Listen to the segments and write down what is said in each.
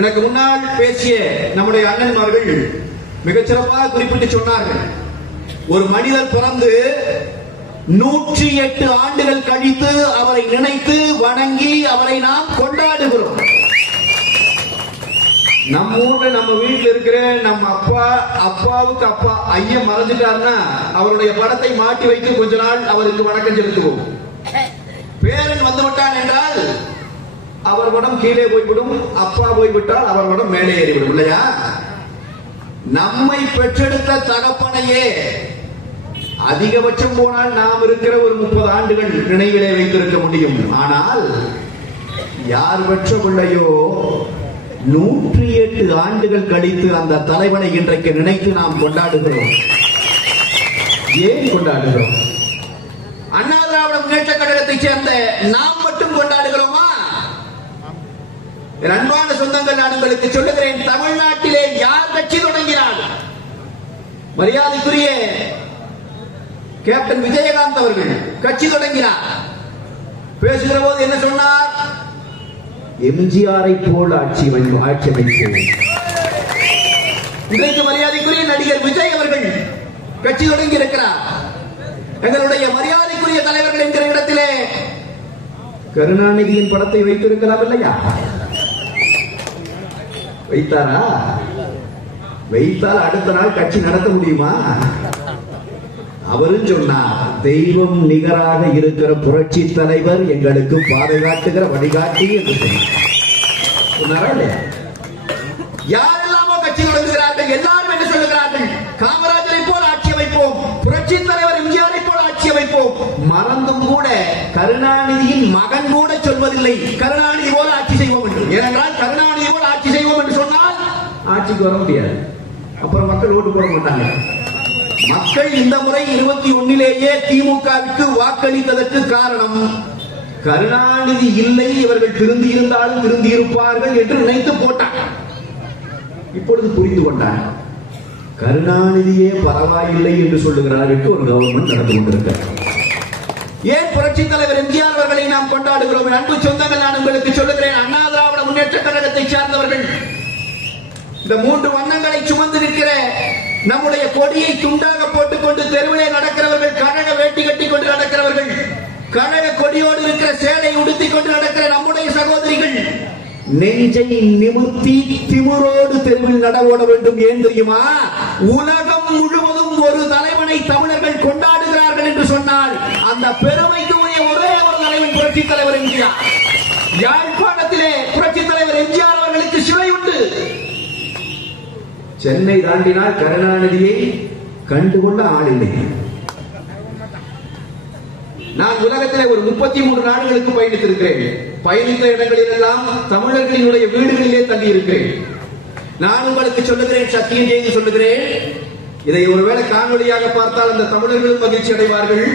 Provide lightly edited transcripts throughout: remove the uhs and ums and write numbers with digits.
எனக்கு முன்னால் பேசிய நம்முடைய அண்ணன்மார்கள் மிகச்சிறப்பாக குறிப்பிட்டு சொன்னார்கள். ஒரு மனிதர் பிறந்து 108 ஆண்டுகள் கழித்து அவரை நினைத்து வணங்கி அவரை நாம் கொண்டாடுகிறோம். நம்ம ஊர்ல நம்ம வீட்டில் இருக்கிற நம்ம அப்பாவுக்கு அப்பா ஐயன் மறைஞ்சிட்டாருன்னா அவருடைய படத்தை மாட்டி வைத்து கொஞ்ச நாள் அவருக்கு வணக்கம் செலுத்துவோம். பேரன் வந்து விட்டான் என்றால் அவர் படம் கீழே போய்விடும், அப்பா போய்விட்டால் அவர் படம் மேலே ஏறிவிடும் இல்லையா? நம்மை பெற்றெடுத்த தகப்பனையே அதிகபட்சம் போனால் நாம் இருக்கிற ஒரு 30 ஆண்டுகள் நினைவிலே வைத்திருக்க முடியும். ஆனால் யார் பெற்ற பிள்ளையோ 108 ஆண்டுகள் கழித்து அந்த தலைவனை இன்றைக்கு நினைத்து நாம் கொண்டாடுகிறோம். ஏன் கொண்டாடுகிறோம்? அண்ணா திராவிட முன்னேற்ற கழகத்தைச் சேர்ந்த நாம் மட்டும் கொண்டாடுகிறோமா? அன்பான சொந்தங்கள், நான் உங்களுக்கு சொல்லுகிறேன், தமிழ்நாட்டிலே யார் கட்சி தொடங்கினார்? மரியாதைக்குரிய கேப்டன் விஜயகாந்த் அவர்கள் கட்சி தொடங்கினார். பேசுகிற போது என்ன சொன்னார்? எம்ஜிஆரை போல் ஆட்சி அமைப்போம். இன்றைக்கு மரியாதைக்குரிய நடிகர் விஜய் அவர்கள் கட்சி தொடங்கி இருக்கிறார். எங்களுடைய மரியாதைக்குரிய தலைவர்கள் என்கிற இடத்திலே கருணாநிதியின் படத்தை வைத்திருக்கிறார் இல்லையா? வைத்தாரா? வைத்தால் அடுத்த நாள் கட்சி நடத்த முடியுமா? அவரும் சொன்னார், தெய்வம் நிகராக இருக்கிற புரட்சி தலைவர் எங்களுக்கு பாதுகாட்டுகிற வழிகாட்டி என்று சொன்னாரா இல்லையா? யாரெல்லாமோ கட்சி தொடங்குகிறார்கள், எல்லாரும் என்ன சொல்லுகிறார்கள்? காமராஜரை போல் ஆட்சி அமைப்போம், புரட்சி தலைவர் எம்ஜிஆரை போல் ஆட்சி அமைப்போம். மறந்தும் கூட கருணாநிதியின் மகன் கூட சொல்வதில்லை கருணாநிதி போல ஆட்சி செய்வோம் என்று. ஏனென்றால் கருணாநிதி போல ஆட்சி செய்வோம் என்று சொன்னால் ஆட்சிக்கு வர முடியாது. அப்புறம் மக்கள் ஓட்டு போட மாட்டாங்க. மக்கள் இந்த முறை 21லேயே திமுகவுக்கு வாக்களித்ததற்கு காரணம் கருணாநிதி இல்லை, இவர்கள் திருந்தி இருந்தாலும் திருந்தி இருப்பார்கள் என்று நினைத்து போட்டார். இப்பொழுது புரிந்து கொண்டார், கருணாநிதியே பரவாயில்லை என்று சொல்லுகிறாருக்கு ஒரு கவர்மெண்ட் நடந்து கொண்டிருக்கிறார். ஏன் புரட்சி தலைவர் எம்ஜிஆர் அவர்களை நாம் கொண்டாடுகிறோம்? அன்பு சொந்தங்கள், நான் உங்களுக்கு சொல்லுகிறேன், அண்ணா திராவிட முன்னேற்ற கழகத்தை சார்ந்தவர்கள் இந்த 3 வண்ணங்களை சுமந்து நிற்கிற நம்முடைய கொடியை துண்டாக போட்டுக் கொண்டு தெருவிலே நடக்கிறவர்கள், கழக வேட்டி கட்டி கொண்டு நடக்கிறவர்கள், கழக கொடியோடு இருக்கிற சேலை உடுத்திக் கொண்டு நடக்கிற நம்முடைய சகோதரிகள் நெஞ்சை நிமிர்த்தி திமிரோடு தெருவில் நடவோட வேண்டும். ஏன் தெரியுமா? உலகம் முழுவதும் ஒரு தலைவனை தமிழர்கள் கொண்டாடுகிறார்கள் என்று சொன்னால் அந்த பெருமைக்கு ஒரே ஒரு தலைவன் புரட்சி தலைவர் எம்ஜிஆர். யாழ்ப்பாணத்திலே புரட்சி தலைவர் எம்ஜிஆர் அவர்களுக்கு சிலை உண்டு. சென்னை தாண்டினால் கருணாநிதியை கண்டுகொண்ட ஆளில்லை. நான் உலகத்திலே ஒரு 33 நாடுகளுக்கு பயணித்திருக்கிறேன். பயணித்த இடங்களில் எல்லாம் தமிழர்களினுடைய வீடுகளிலே தங்கி இருக்கிறேன். நான் உங்களுக்கு சொல்லுகிறேன், சத்தியம் செய்து சொல்லுகிறேன், இதை ஒருவேளை காணொலியாக பார்த்தால் அந்த தமிழர்களும் மகிழ்ச்சி அடைவார்கள்.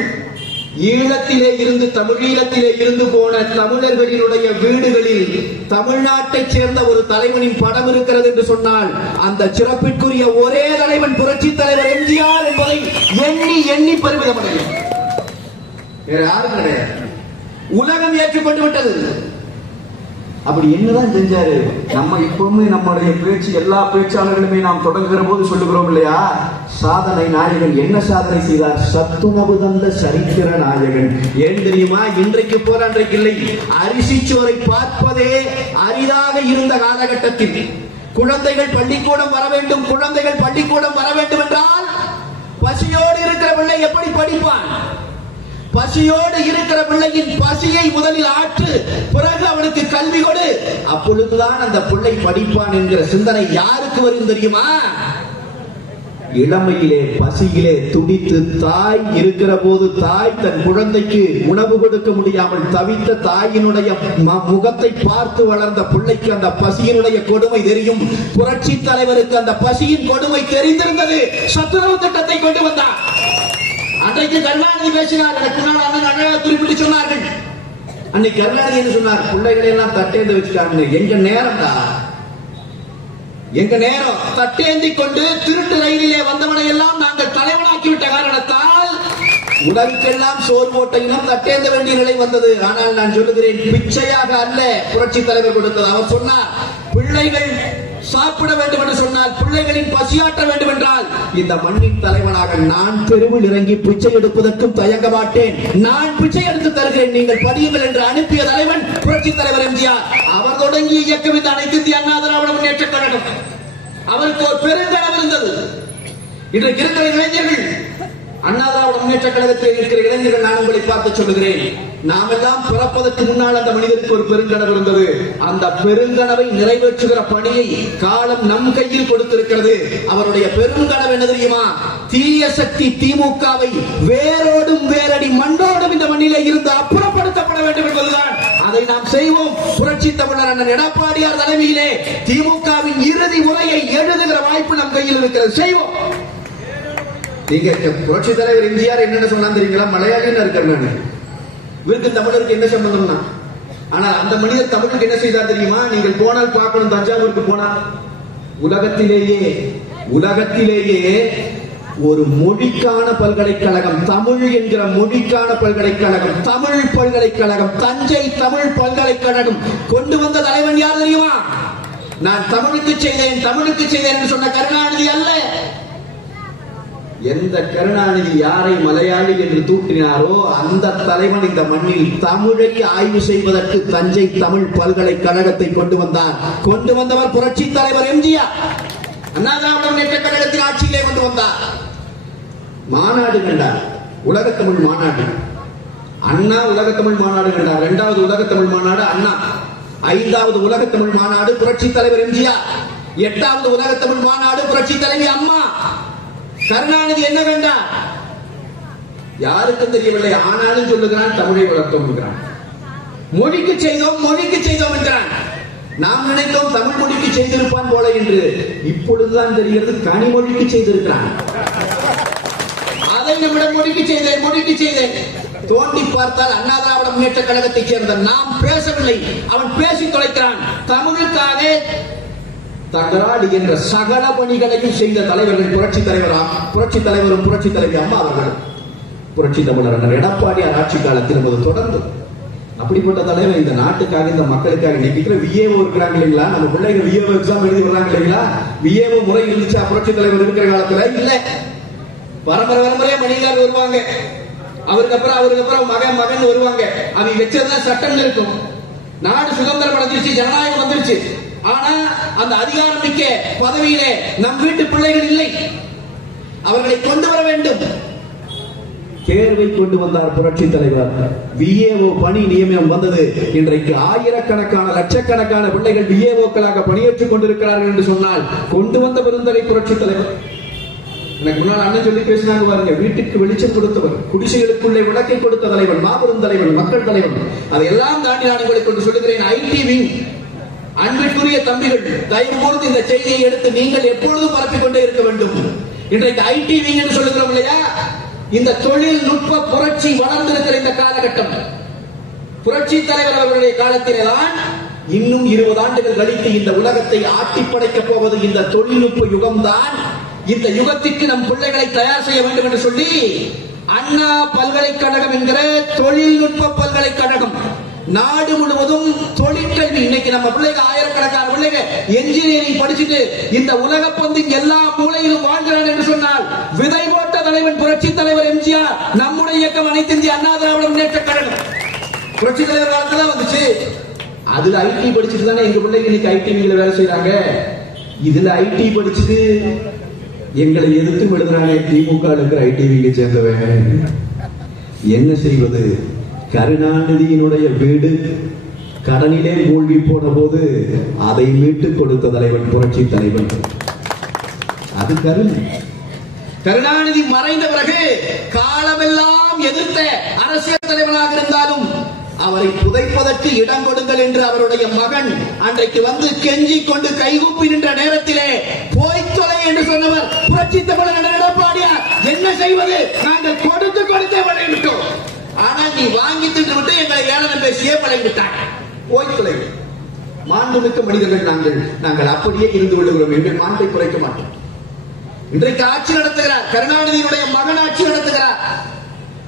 ஈழத்திலே இருந்து தமிழீழத்திலே இருந்து போன தமிழர்களினுடைய வீடுகளில் தமிழ்நாட்டைச் சேர்ந்த ஒரு தலைவனின் படம் இருக்கிறது என்று சொன்னால் அந்த சிறப்பிற்குரிய ஒரே தலைவன் புரட்சி தலைவர் எம்ஜிஆர் என்பதை எண்ணி எண்ணி பெருமிதமடையும். வேற யாரும் கிடையாது. உலகம் ஏற்றுக்கொண்டு விட்டது. அப்படி என்னதான் செஞ்சாரு? நம்ம இப்பவுமே நம்முடைய பேச்சு, எல்லா பேச்சாளர்களுமே நாம் தொடங்குகிற போது சொல்லுகிறோம் இல்லையா, சாதனை நாயகன். என்ன சாதனை செய்தார்? சத்துணவு தந்த சரித்திர நாயகன். ஏன் தெரியுமா? இன்றைக்கு போற அன்றைக்கு இல்லை. அரிசி சோரை பார்ப்பதே அரிதாக இருந்த காலகட்டத்தில் குழந்தைகள் பள்ளிக்கூடம் வர வேண்டும், குழந்தைகள் பள்ளிக்கூடம் வர வேண்டும் என்றால் பசியோடு இருக்கிற பிள்ளை எப்படி படிப்பான்? பசியோடு இருக்கிற பிள்ளையின் பசியை முதலில் ஆற்று, பிறகு அவனுக்கு கல்வி கொடு, அப்பொழுதுதான் அந்த பிள்ளை படிப்பான் என்கிற சிந்தனை யாருக்கு வரும் தெரியுமா? இளமையிலே பசியிலே துடித்து தாய் இருக்கிற போது தாய் தன் குழந்தைக்கு உணவு கொடுக்க முடியாமல் தவித்த தாயினுடைய முகத்தை பார்த்து வளர்ந்த பிள்ளைக்கு அந்த பசியினுடைய கொடுமை தெரியும். புரட்சி தலைவருக்கு அந்த பசியின் கொடுமை தெரிந்திருந்தது. சத்துணவு திட்டத்தை கொண்டு வந்தார். அன்றைக்கு கருணாநிதி பேசினார். எனக்கு முன்னால் குறிப்பிட்டு சொன்னார்கள். அன்னைக்கு கருணாநிதி என்ன சொன்னார்? பிள்ளைகளை எல்லாம் தட்டேந்து வச்சுட்டாங்க. எங்க நேரம்டா, எங்க நேரம். தட்டேந்தி கொண்டு திருட்டு ரயிலிலே வந்தவனை எல்லாம் நாங்கள் தலைவனாக்கிவிட்ட காரணத்தால் உலகுக்கெல்லாம் சோறு போட்ட இனம் தட்டேந்த வேண்டிய நிலை வந்தது. ஆனால் நான் சொல்லுகிறேன், பிச்சையாக அல்ல புரட்சி தலைவர் கொடுத்தது. அவர் சொன்னார், பிள்ளைகள் சாப்பிட வேண்டும் என்று சொன்னால், பிள்ளைகளின் பசியாற்ற வேண்டும் என்றால், இந்த மண்ணின் தலைவனாக நான் தெருவில் இறங்கி பிச்சை எடுப்பதற்கும் தயங்க மாட்டேன். நான் பிச்சை எடுத்து தருகிறேன், நீங்கள் படியுங்கள் என்று அனுப்பிய தலைவன் புரட்சி தலைவர் எம்ஜிஆர். அவர் தொடங்கிய இயக்கம் இந்த அனைத்து இந்திய அண்ணா திராவிட முன்னேற்றக் கழகம். அவருக்கு ஒரு பெருங்கனவு இருந்தது. இன்றைக்கு இருக்கிற இளைஞர்கள், அண்ணா திராவிட முன்னேற்ற கழகத்தில் இருக்கிற இளைஞர்கள், நான் உங்களை பார்த்து சொல்லுகிறேன், நாம் எல்லாம் பிறப்பதற்கு முன்னால் அந்த மனிதருக்கு ஒரு பெருங்கனவு இருந்தது. அந்த பெருங்கனவை நிறைவேற்றுகிற பணியை காலம் நம் கையில் கொடுத்திருக்கிறது. அவருடைய பெருங்கனவு என்ன தெரியுமா? தீய சக்தி திமுகவை வேரோடும் வேரடி மண்ணோடும் இந்த மண்ணிலே இருந்து அப்புறப்படுத்தப்பட வேண்டும் என்பதுதான். அதை நாம் செய்வோம். புரட்சி தமிழர் அண்ணன் எடப்பாடியார் தலைமையிலே திமுகவின் இறுதி முறையை எழுதுகிற வாய்ப்பு நம் கையில் இருக்கிறது. செய்வோம். நீங்க புரட்சி தலைவர் எம்ஜிஆர் என்னென்ன சொன்னா தெரியுங்களா? மலையாளின்னு இருக்கிறாங்க, இவருக்கு தமிழருக்கு என்ன சம்பந்தம்னா. ஆனால் அந்த மனிதர் தமிழுக்கு என்ன செய்தார் தெரியுமா? நீங்கள் போனால் பார்க்கணும், தஞ்சாவூருக்கு போனால் உலகத்திலேயே ஒரு மொழிக்கான பல்கலைக்கழகம், தமிழ் என்கிற மொழிக்கான பல்கலைக்கழகம், தமிழ் பல்கலைக்கழகம், தஞ்சை தமிழ் பல்கலைக்கழகம் கொண்டு வந்த தலைவன் யார் தெரியுமா? நான் தமிழுக்கு செய்தேன் என்று சொன்ன கருணாநிதி அல்ல. எந்த கருணாநிதி யாரை மலையாளி என்று தூற்றினாரோ அந்த தலைவன் இந்த மண்ணில் தமிழை ஆய்வு செய்வதற்கு தஞ்சை தமிழ் பல்கலைக்கழகத்தை கொண்டு வந்தார். கொண்டு வந்தவர் புரட்சி தலைவர் எம்ஜிஆர். அண்ணா திராவிட முன்னேற்றக் கழகத்தின் ஆட்சியிலே கொண்டு வந்தார். மாநாடு கண்டார், உலகத்தமிழ் மாநாடு. அண்ணா உலகத்தமிழ் மாநாடு கண்டார். 2வது உலகத்தமிழ் மாநாடு அண்ணா. 5வது உலகத்தமிழ் மாநாடு புரட்சி தலைவர் எம்ஜிஆர். 8வது உலகத்தமிழ் மாநாடு புரட்சி தலைவி அம்மா. கருணாநிதி என்ன கண்டார்? யாருக்கும் தெரியவில்லை. ஆனாலும் சொல்லுகிறான், தமிழை வளர்த்தோம் என்கிறான். மொழிக்கு செய்தோம் என்கிறான். நாம் நினைத்தோம் தமிழ் மொழிக்கு செய்திருப்பான் போல என்று. இப்பொழுதுதான் தெரிகிறது கனிமொழிக்கு செய்திருக்கிறான். அதை நம்மிடம் மொழிக்கு செய்தேன். தோண்டி பார்த்தால் அண்ணா திராவிட முன்னேற்ற கழகத்தைச் சேர்ந்த நாம் பேசவில்லை, அவன் பேசி தொலைக்கிறான். தமிழுக்காக தகராடு என்ற சகல பணிகளையும் செய்த தலைவர்கள் புரட்சி தலைவரும் புரட்சி தலைவி அம்மா அவர்கள். புரட்சி தமிழர் எடப்பாடியார் ஆட்சி காலத்தில் என்பது தொடர்ந்து. அப்படிப்பட்ட தலைவர் இந்த நாட்டுக்காக, இந்த மக்களுக்காக. இன்னைக்கு விஏஓ இருக்கிறாங்க இல்லைங்களா? நம்ம பிள்ளைங்க விஏஓ எக்ஸாம் எழுதி வர்றாங்க இல்லைங்களா? விஏஓ முறை இருந்துச்சா புரட்சி தலைவர் இருக்கிற காலத்துல? இல்ல. பரம்பரையா மணிகார் வருவாங்க, அவருக்கு அப்புறம் மகன் வருவாங்க. அவங்க வச்சதுதான் சட்டம் இருக்கும். நாடு சுதந்திரம் அடைஞ்சிருச்சு, ஜனநாயகம் வந்துருச்சு. ஆனா அந்த அதிகாரம் மிக்க பதவியிலே நம் வீட்டு பிள்ளைகள் இல்லை. அவர்களை கொண்டு வர வேண்டும். தேர்வை கொண்டு வந்தார் புரட்சி தலைவர். விஏஓ பணி நியமனம் வந்தது. இன்றைக்கு ஆயிரக்கணக்கான லட்சக்கணக்கான பிள்ளைகள் விஏஓக்களாக பணியேற்றுக் கொண்டிருக்கிறார்கள் என்று சொன்னால் கொண்டு வந்த பெருந்தகை புரட்சி தலைவர். எனக்கு முன்னால் அண்ணன் சொல்லி பேசினாங்க பாருங்க. வீட்டுக்கு வெளிச்சம் கொடுத்தவர், குடிசைகளுக்குள்ளே விளக்கை கொடுத்த தலைவன், மாபெரும் தலைவன், மக்கள் தலைவன். அதையெல்லாம் தாண்டி நான் உங்களுக்கு கொண்டு சொல்லுகிறேன். IT wing. அன்பிற்குரிய தம்பிகள், தயவு கூர்ந்து இந்த செய்தியை எடுத்து நீங்கள் எப்பொழுதும் பரப்பிக் கொண்டே இருக்க வேண்டும். இன்றைக்கு ஐடி விங் என்று சொல்லுகிறோம் இல்லையா? இந்த தொழில்நுட்ப புரட்சி வளர்ந்திருக்கிற இந்த காலகட்டம், புரட்சி தலைவர் அவர்களுடைய காலத்தில்தான் இன்னும் 20 ஆண்டுகள் கழித்து இந்த உலகத்தை ஆட்டி படைக்கப் போவது இந்த தொழில்நுட்ப யுகம்தான். இந்த யுகத்திற்கு நம் பிள்ளைகளை தயார் செய்ய வேண்டும் என்று சொல்லி அண்ணா பல்கலைக்கழகம் என்கிற தொழில்நுட்ப பல்கலைக்கழகம் நாடு முழுவதும் தொழிற்கல்வி. இன்னைக்கு நம்ம பிள்ளைங்க ஆயிரக்கணக்கான பிள்ளைங்க என்ஜினியரிங் படிச்சுட்டு இந்த உலக பந்தின் எல்லா மூலையிலும் வாழ்கிறான் என்று சொன்னால் விதை போட்ட தலைவன் புரட்சி தலைவர் எம்ஜிஆர். நம்முடைய இயக்கம் அனைத்து இந்திய அண்ணா திராவிட முன்னேற்ற கழகம் புரட்சி தலைவர் காலத்துல தான் வந்துச்சு. அதுல ஐடி படிச்சுட்டு தானே எங்க பிள்ளைங்க இன்னைக்கு ஐடி வேலை செய்யறாங்க. இதுல ஐடி படிச்சுட்டு எங்களை எதிர்த்து எழுதுறாங்க. திமுக இருக்கிற ஐடி சேர்ந்தவங்க என்ன செய்வது? கருணாநிதியினுடைய வீடு கடனிலே மூழ்கி போன போது அதை மீட்டுக் கொடுத்த தலைவன் புரட்சி தலைவன். அது கருணாநிதி மறைந்த பிறகு காலமெல்லாம் எதிர்த்த அரசியல் தலைவனாக இருந்தாலும் அவரை புதைப்பதற்கு இடம் கொடுங்கள் என்று அவருடைய மகன் அன்றைக்கு வந்து கெஞ்சி கொண்டு கைகூப்பி நின்ற நேரத்திலே போய்த்தொலை என்று சொன்னவர் புரட்சி தமிழர் எடப்பாடியார். என்ன செய்வது? நாங்கள் கொடுத்தே பழகிவிட்டோம். ஆனால் நீ வாங்கி தின்று விட்டு எங்களை ஏளனம் பேசியே பழகிவிட்டாங்க. போய்த்தொலை. மாண்புமிக்க மனிதர்கள் நாங்கள் அப்படியே இருந்து விடுகிறோம். எங்கள் மாண்பை குறைக்க மாட்டோம். இன்றைக்கு ஆட்சி நடத்துகிறார் கருணாநிதியினுடைய மகன் ஆட்சி நடத்துகிறார்.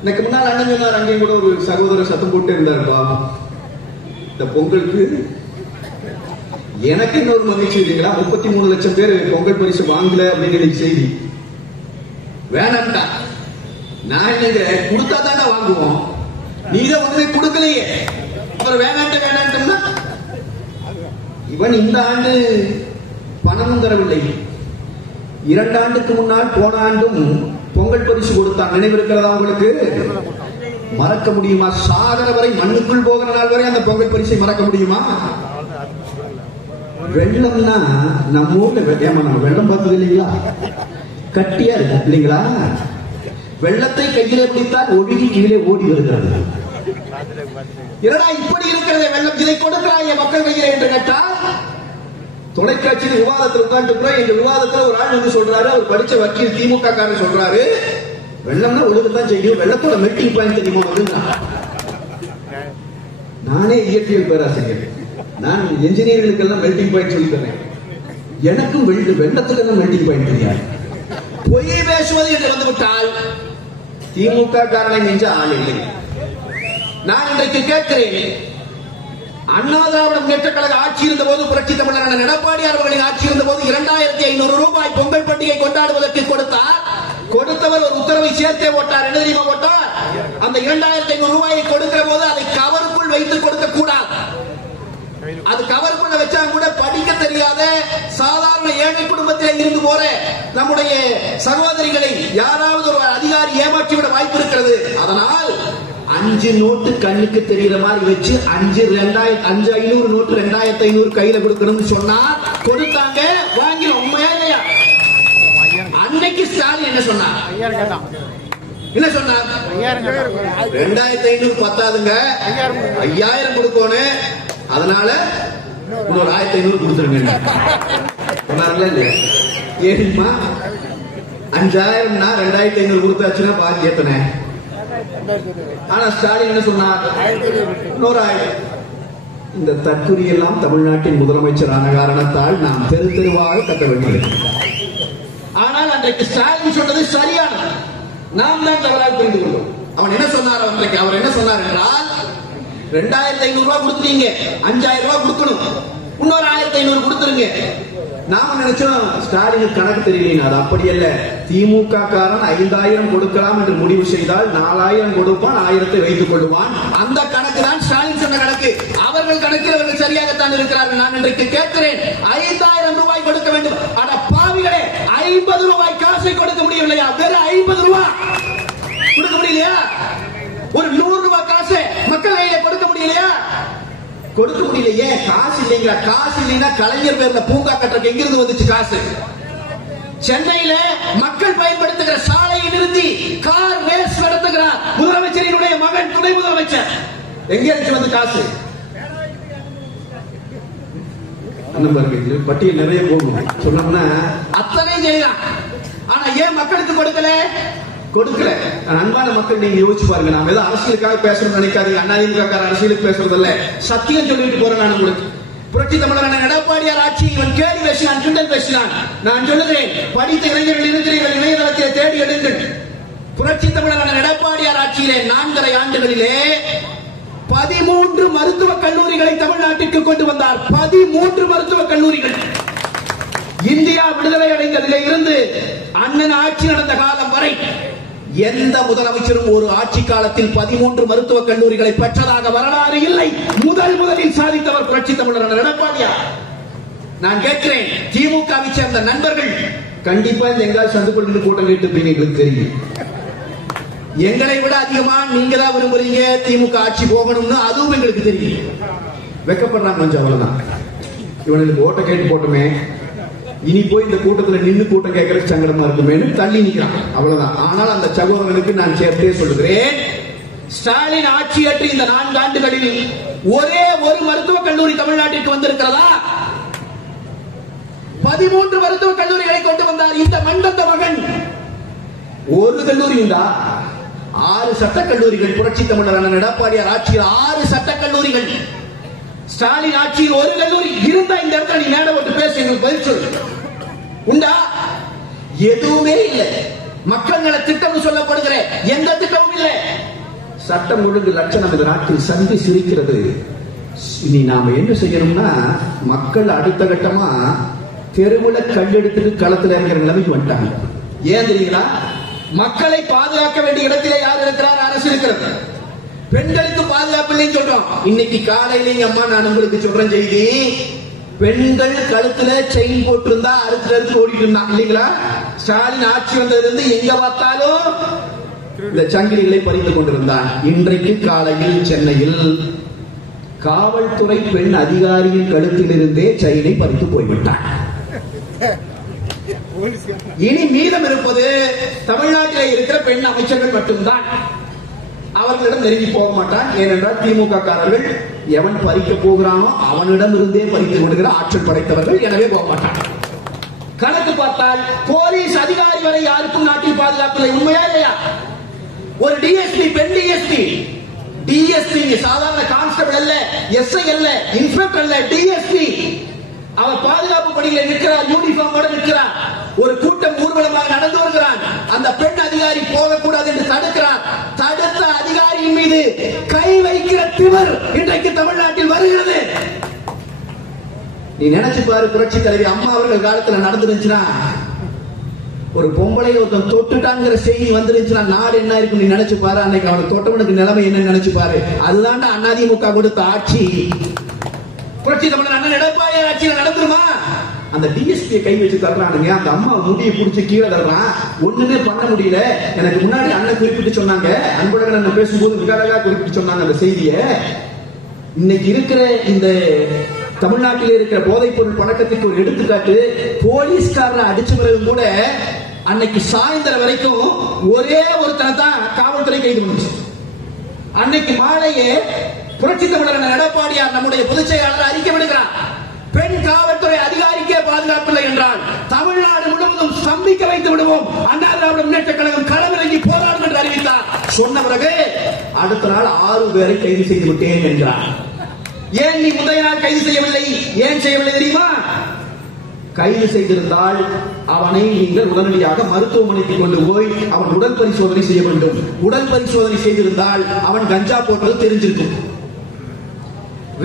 எனக்கு முன்னால் அண்ணன் சொன்னார், அங்கேயும் கூட ஒரு சகோதரர் சத்தம் போட்டு இருந்தாருப்பா, இந்த பொங்கலுக்கு எனக்கு இன்னொரு மகிழ்ச்சி இல்லைங்களா, 33 லட்சம் பேர் பொங்கல் பரிசு வாங்கல அப்படிங்கிற செய்தி. வேணாம்டா, நான் நீங்க கொடுத்தா தானே வாங்குவோம், நீதான் ஒண்ணுமே கொடுக்கலையே, அப்புறம் வேணாண்டோம்னா. இவன் இந்த ஆண்டு பணமும் தரவில்லை. 2 ஆண்டுக்கு முன்னால் போன ஆண்டும் பொங்கல் பரிசு கொடுத்தான், நினைவிருக்கிறதா உங்களுக்கு? மறக்க முடியுமா? சாகர வரை, மண்ணுக்குள் போகிற நாள் வரை அந்த பொங்கல் பரிசை மறக்க முடியுமா? வெள்ளம்னா நம்ம ஊர்ல வெள்ளம் பார்த்தது இல்லைங்களா? கட்டியா இருக்கு இல்லைங்களா? வெள்ளத்தை கையிலே பிடித்தால் ஒழுகி கீழே ஓடி வருகிறது. என்னடா இப்படி இருக்கிறது வெள்ளம், இதை கொடுக்கிறாய் மக்கள் கையிலே என்று கேட்டால், தொலைக்காட்சியில் விவாதத்தில் உட்கார்ந்து எங்க விவாதத்தில் ஒரு ஆள் வந்து சொல்றாரு, அவர் படிச்ச வக்கீல் திமுக காரர் சொல்றாரு, வெள்ளம்னா ஒழுகுதான் செய்யும், வெள்ளத்தோட மெல்டிங் பாயிண்ட் தெரியுமா வந்து. நானே இயற்பியல் பேராசிரியர், நான் என்ஜினியர்களுக்கு எல்லாம் மெல்டிங் பாயிண்ட் சொல்லி தரேன். எனக்கும் வெள்ளத்துக்கு எல்லாம் மெல்டிங் பாயிண்ட் தெரியாது. பொய் பேசுவது என்று வந்துவிட்டால் திமுக காரனை நெஞ்ச ஆள் இல்லை. நான் இன்றைக்கு கேட்கிறேன், அண்ணா திராவிட முன்னேற்ற கழக ஆட்சி இருந்த போது, புரட்சி தமிழர் எடப்பாடியார் அவர்களின் ஆட்சி இருந்த போது 2500 ரூபாய் பொங்கல் பண்டிகை கொண்டாடுவதற்கு கொடுத்தார். கொடுத்தவர் ஒரு உத்தரவை சேர்த்தே போட்டார். என்ன தெரியுமா போட்டார்? அந்த 2500 ரூபாயை கொடுக்கிற போது அதை கவருக்குள் வைத்து கொடுக்க கூடாது. அது கவருக்குள்ள வச்சா கூட படிக்க தெரியாத சாதாரண ஏழை குடும்பத்தில் இருந்து போற நம்முடைய சகோதரிகளை யாராவது ஒரு அதிகாரி ஏமாற்றிவிட வாய்ப்பு இருக்கிறது. அதனால் 5 நோட்டு கண்ணுக்கு தெரிகிற மாதிரி வச்சு 500 நோட்டு 2500 கையில கொடுக்கணும்னு சொன்னா கொடுத்தாங்க. வாங்கி உண்மையா இல்லையா? அன்னைக்கு ஸ்டாலின் என்ன சொன்னார்? 2500 பத்தாதுங்க, 5000 கொடுக்கணும், அதனால இன்னொரு 1500 கொடுத்துருங்க. ஏழுமா 5000 2500 கொடுத்தாச்சுன்னா பாதி ஏத்தன. ஆனா ஸ்டாலின் என்ன சொன்னார்? இன்னொரு 1000. இந்த தற்குறி எல்லாம் தமிழ்நாட்டின் முதலமைச்சரான காரணத்தால் நாம் தெரு தெருவாக கட்ட வேண்டியது. ஆனால் அன்றைக்கு ஸ்டாலின் சொன்னது சரியானது, நாம் தான் தவறாக புரிந்து கொண்டோம். அவர் என்ன சொன்னார் என்றால், 2500 ரூபாய் கொடுத்துட்டீங்க, 5000 ரூபாய் கொடுக்கணும், இன்னொரு 1500 கொடுத்துருங்க. நாம நினைச்சோம் ஸ்டாலின் கணக்கு தெரியல. அது அப்படி அல்ல. திமுக காரன் 5000 கொடுக்கலாம் என்று முடிவு செய்தால் 4000 கொடுப்பான், 1000 வைத்துக் கொள்வான். அந்த கணக்கு தான் ஸ்டாலின் சொன்ன கணக்கு. அவர்கள் கணக்கில் அவர்கள் சரியாகத்தான் இருக்கிறார்கள். நான் இன்றைக்கு கேட்கிறேன், 5000 ரூபாய் கொடுக்க வேண்டும். அட பாவிகளே, 50 ரூபாய் காசை கொடுக்க முடியவில்லையா? வெறும் 50 ரூபாய் கொடுக்க முடியலையா? ஒரு 100 ரூபாய் காசு மக்கள் கையில கொடுக்க முடியலையா? கொடுக்க முடியலையே. காசு இல்லைங்களா? காசு இல்லைன்னா கலைஞர் பேர்ல பூங்கா கட்டுறதுக்கு எங்கிருந்து வந்துச்சு காசு? சென்னையில மக்கள் பயன்படுத்துகிற சாலையை நிறுத்தி கார் ரேஸ் நடத்துகிறார் முதலமைச்சரினுடைய மகன், துணை முதலமைச்சர். எங்க இருந்து வந்து காசு? பட்டியல் நிறைய போகும் சொன்னோம்னா அத்தனை செய்யலாம். ஆனா ஏன் மக்களுக்கு கொடுக்கல? அன்பான மக்கள், நீங்க யோசிச்சு பாருங்க. நாம ஏதோ அரசியலுக்காக பேசணும்னு நினைக்காதீங்க. அதிமுக அரசியலுக்கு பேசுறது இல்ல, சத்தியம் சொல்லிட்டு போறேன். நான் உங்களுக்கு புரட்சி தமிழர் எடப்பாடியார் ஆட்சி இவன் கேலி பேசினான், கிண்டல் பேசினான். நான் சொல்லுகிறேன், படித்த இளைஞர்கள் இருக்கிறீர்கள், இணையதளத்தில் தேடி எடுங்கள். புரட்சி தமிழர் எடப்பாடியார் ஆட்சியிலே 4.5 ஆண்டுகளிலே 13 மருத்துவக் கல்லூரிகளை தமிழ்நாட்டிற்கு கொண்டு வந்தார். 13 மருத்துவக் கல்லூரிகள். இந்தியா விடுதலை அடைந்ததிலே இருந்து அண்ணன் ஆட்சி நடந்த காலம் வரை எந்த முதலமைச்சரும் ஒரு ஆட்சி காலத்தில் 13 மருத்துவக் கல்லூரிகளை பெற்றதாக வரலாறு இல்லை. முதலில் சாதித்தவர் புரட்சி தமிழர் எடப்பாடியார். நான் கேட்கிறேன், திமுகவை சேர்ந்த நண்பர்கள் கண்டிப்பா இந்த எங்காவது சந்துக்குள்ள கூட்டம் கேட்டுப்பீங்க. எங்களுக்கு தெரியும், எங்களை விட அதிகமா நீங்க தான் விரும்புறீங்க திமுக ஆட்சி போகணும்னு. அதுவும் எங்களுக்கு தெரியும். வெக்கப்படுறாங்க கொஞ்சம், அவ்வளவுதான். இவனுக்கு ஓட்ட கேட்டு போட்டுமே, இனி போய் இந்த கூட்டத்தில் நின்று கூட்டம் கேட்கறதுக்கு சங்கடமா இருக்குமே தள்ளி நிற்கிறான், அவ்வளவுதான். ஆனால் அந்த சகோதரனுக்கு நான் சேர்த்தே சொல்லுகிறேன், ஸ்டாலின் ஆட்சியற்று இந்த 4 ஆண்டுகளில் ஒரே ஒரு மருத்துவக் கல்லூரி தமிழ்நாட்டிற்கு வந்திருக்கிறதா? 13 மருத்துவக் கல்லூரிகளை கொண்டு வந்தார் இந்த மண்டந்த மகன். ஒரு கல்லூரி உண்டா? 6 சட்டக் கல்லூரிகள். புரட்சி தமிழர் எடப்பாடியார் ஆட்சியில் 6 சட்டக் கல்லூரிகள். ஸ்டாலின் ஆட்சியில் ஒரு கல்லூரி இருந்தா இந்த இடத்துல நீ மேடை போட்டு பேச, எங்களுக்கு பதில் சொல்லு. உண்டா? எதுவுமே இல்லை. மக்கள் நல திட்டம் சொல்லப்படுகிற எந்த திட்டமும் இல்லை. சட்டம் ஒழுங்கு லட்சணம் இந்த நாட்டில் சந்தி சிரிக்கிறது. இனி நாம என்ன செய்யணும்னா, மக்கள் அடுத்த கட்டமா தெருவுல கல்லெடுத்துட்டு களத்துல இறங்குற நிலைமைக்கு வந்துட்டாங்க. ஏன் தெரியுங்களா? மக்களை பாதுகாக்க வேண்டிய இடத்திலே யார் இருக்கிறார்? அரசு இருக்கிறது. பெண்களுக்கு பாதுகாப்பு இல்லைன்னு சொல்றோம். இன்னைக்கு காலையில அம்மா நான் உங்களுக்கு சொல்றேன் செய்தி, பெண்கள் கழுத்துல செயின் போட்டிருந்தா அறுத்து ஓடிட்டு இருந்தாங்க இல்லைங்களா? ஸ்டாலின் ஆட்சி வந்ததுல இருந்து எங்க பார்த்தாலும் இந்த சங்கிலிகளை பறித்துக் கொண்டிருந்தான். இன்றைக்கு காலையில் சென்னையில் காவல்துறை பெண் அதிகாரியின் கழுத்தில் இருந்தே செயினை பறித்து போய்விட்டார். இனி மீதம் இருப்பது தமிழ்நாட்டில் இருக்கிற பெண் அமைச்சர்கள் மட்டும்தான். அவர்களிடம் நெருங்கி போக மாட்டான். ஏனென்றால் திமுக காரர்கள் எவன் பறிக்க போகிறானோ அவனிடம் இருந்தே பறித்து விடுகிற ஆற்றல் படைத்தவர்கள். எனவே போக மாட்டான். கணக்கு பார்த்தால் போலீஸ் அதிகாரி வரை யாருக்கும் நாட்டில் பாதுகாப்பு இல்லை. உண்மையா இல்லையா? ஒரு டிஎஸ்பி, பெண் டிஎஸ்பி சாதாரண கான்ஸ்டபிள் அல்ல, எஸ்ஐ அல்ல, இன்ஸ்பெக்டர் அல்ல, டிஎஸ்பி. அவர் பாதுகாப்பு பணியில் நிற்கிறார், யூனிஃபார்மோட நிற்கிறார். ஒரு கூட்டம் ஊர்வலமாக நடந்து வருகிறான். அந்த பெண் அதிகாரி போகக்கூடாது என்று தடுக்கிறார். தடுத்த அதிகாரியின் மீது கை வைக்கிற திமிர் இன்றைக்கு தமிழ்நாட்டில் வருகிறது. நீ நினைச்சு பாரு, புரட்சி தலைவி அம்மா அவர்கள் காலத்துல நடந்துருந்துச்சுன்னா, ஒரு பொம்பளை ஒருத்தன் தொட்டுட்டாங்கிற செய்தி வந்துருந்துச்சுன்னா நாடு என்ன இருக்கு நீ நினைச்சு பாரு. அன்னைக்கு அவனை தொட்டவனுக்கு நிலைமை என்ன நினைச்சு பாரு. அதுதான் அதிமுக கொடுத்த ஆட்சி. புரட்சி தமிழர் அண்ணன் எடப்பாடி ஆட்சியில நடந்துருமா? அந்த டிஎஸ்பியை கை வச்சு தர்றானுங்க. அந்த அம்மா முடியை பிடிச்சி கீழே தர்றான். ஒண்ணுமே பண்ண முடியல. எனக்கு முன்னாடி அண்ணன் குறிப்பிட்டு சொன்னாங்க, அன்பழகன் அண்ணன் பேசும்போது விகாரகா குறிப்பிட்டு சொன்னாங்க அந்த செய்தியை. இன்னைக்கு இருக்கிற இந்த தமிழ்நாட்டில் இருக்கிற போதைப் பொருள் பழக்கத்துக்கு ஒரு எடுத்துக்காட்டு. போலீஸ்காரரை அடிச்ச பிறகு கூட அன்னைக்கு சாயந்தரம் வரைக்கும் ஒரே ஒருத்தனை தான் காவல்துறை கைது பண்ணுச்சு. அன்னைக்கு மாலையே புரட்சி தமிழர் எடப்பாடியார் நம்முடைய பொதுச் செயலாளர் அறிக்கை விடுகிறார். பெண் காவல்துறை அதிகாரிக்கே பாதுகாப்பு இல்லை என்றால் தமிழ்நாடு முழுவதும் ஸ்தம்பிக்க வைத்து விடுவோம், அண்ணா திராவிட முன்னேற்ற கழகம் களமிறங்கி போராடும் என்று அறிவித்தார். சொன்ன பிறகு அடுத்த நாள் 6 பேரை கைது செய்து விட்டேன் என்றார். ஏன் நீ முந்தைய நாள் கைது செய்யவில்லை? ஏன் செய்யவில்லை தெரியுமா? கைது செய்திருந்தால் அவனை நீங்கள் உடனடியாக மருத்துவமனைக்கு கொண்டு போய் அவன் உடல் பரிசோதனை செய்ய வேண்டும். உடல் பரிசோதனை செய்திருந்தால் அவன் கஞ்சா போட்டது தெரிஞ்சிருக்கும்.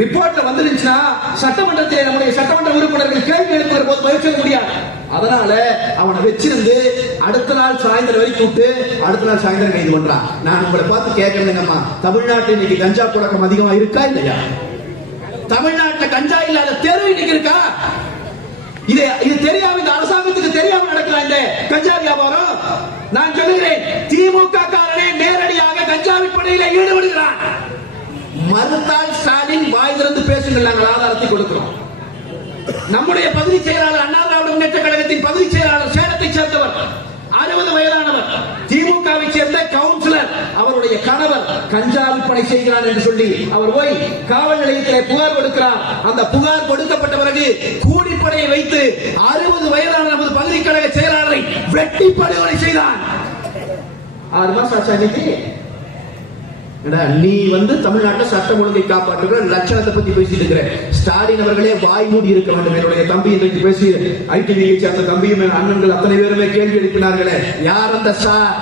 ரிப்போர்ட்ல வந்துருந்துச்சுன்னா சட்டமன்றத்தில் நம்முடைய சட்டமன்ற உறுப்பினர்கள் கேள்வி எழுப்புகிற போது பதில் சொல்ல முடியாது. அதனால அவனை வச்சிருந்து அடுத்த நாள் சாயந்தரம் வரைக்கும் விட்டு அடுத்த நாள் சாயந்தரம் கைது பண்றான். நான் உங்களை பார்த்து கேட்கறேங்கம்மா, தமிழ்நாட்டில் இன்னைக்கு கஞ்சா புழக்கம் அதிகமா இருக்கா இல்லையா? தமிழ்நாட்டில் கஞ்சா இல்லாத தெரு இன்னைக்கு இருக்கா? இது தெரியாம, இந்த அரசாங்கத்துக்கு தெரியாம நடக்கிற இந்த கஞ்சா வியாபாரம். நான் சொல்லுகிறேன், திமுக காரனே நேரடியாக கஞ்சா விற்பனையில ஈடுபடுகிறான். மறுத்தால் ஸ்டாலின் வாய் திறந்து பேசுங்கள், நாங்கள் ஆதாரத்தை கொடுக்கிறோம். நம்முடைய பகுதி செயலாளர், அண்ணா திராவிட முன்னேற்ற கழகத்தின் பகுதி செயலாளர், சேலத்தை சேர்ந்தவர், 60 வயதானவர், திமுகவை சேர்ந்த கவுன்சிலர், அவருடைய கணவர் கஞ்சா விற்பனை செய்கிறார் என்று சொல்லி அவர் போய் காவல் நிலையத்திலே புகார் கொடுக்கிறார். அந்த புகார் கொடுக்கப்பட்ட பிறகு கூலிப்படையை வைத்து 60 வயதான நமது பகுதி கழக செயலாளரை வெட்டி படுகொலை செய்தார். 6 மாசம் ஆச்சு. நீ தமிழ்நாட்டை சட்டம் ஒழுங்கை காப்பாற்றுகிற லட்சணத்தை பத்தி பேசிட்டு இருக்கிற ஸ்டாலின் அவர்களே வாய் மூடி இருக்க வேண்டும். என்னுடைய தம்பி இன்றைக்கு பேசி ஐடிவியை சேர்ந்த தம்பியும் அண்ணன்கள் அத்தனை பேருமே கேள்வி எழுப்பினார்களே, யார் அந்த சார்?